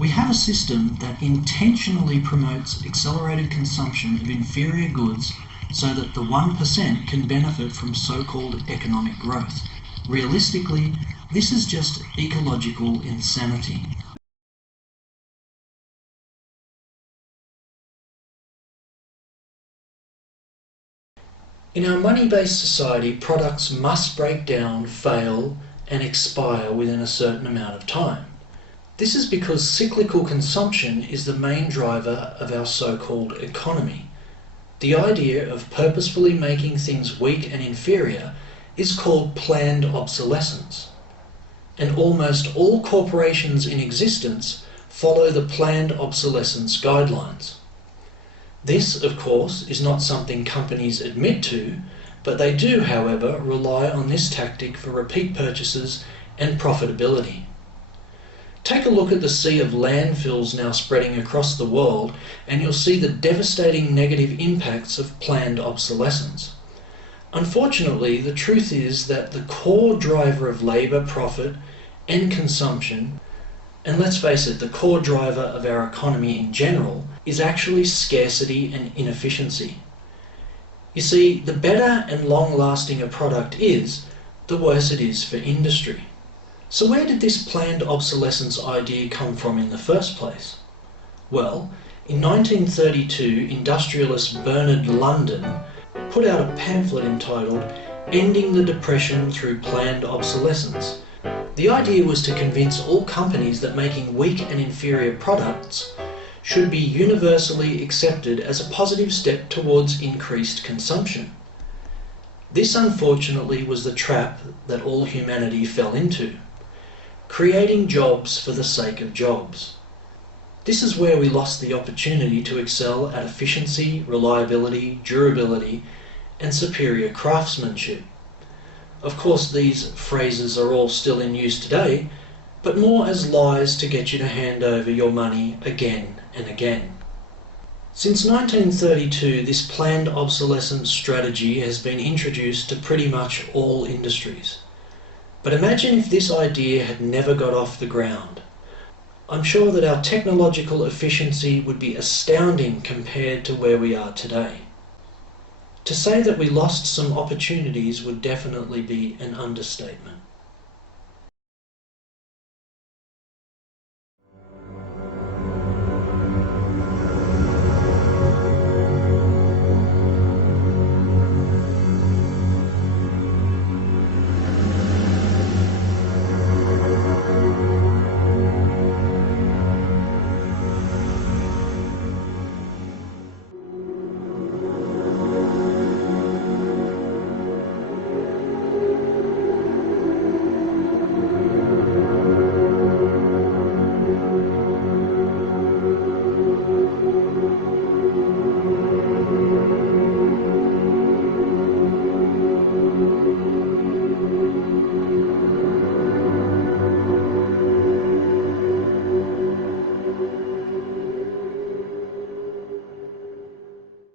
We have a system that intentionally promotes accelerated consumption of inferior goods so that the 1% can benefit from so-called economic growth. Realistically, this is just ecological insanity. In our money-based society, products must break down, fail, and expire within a certain amount of time. This is because cyclical consumption is the main driver of our so-called economy. The idea of purposefully making things weak and inferior is called planned obsolescence. And almost all corporations in existence follow the planned obsolescence guidelines. This, of course, is not something companies admit to, but they do, however, rely on this tactic for repeat purchases and profitability. Take a look at the sea of landfills now spreading across the world, and you'll see the devastating negative impacts of planned obsolescence. Unfortunately, the truth is that the core driver of labour, profit, and consumption, and let's face it, the core driver of our economy in general, is actually scarcity and inefficiency. You see, the better and long-lasting a product is, the worse it is for industry. So where did this planned obsolescence idea come from in the first place? Well, in 1932, industrialist Bernard London put out a pamphlet entitled "Ending the Depression Through Planned Obsolescence." The idea was to convince all companies that making weak and inferior products should be universally accepted as a positive step towards increased consumption. This, unfortunately, was the trap that all humanity fell into. Creating jobs for the sake of jobs. This is where we lost the opportunity to excel at efficiency, reliability, durability, and superior craftsmanship. Of course, these phrases are all still in use today, but more as lies to get you to hand over your money again and again. Since 1932, this planned obsolescence strategy has been introduced to pretty much all industries. But imagine if this idea had never got off the ground. I'm sure that our technological efficiency would be astounding compared to where we are today. To say that we lost some opportunities would definitely be an understatement.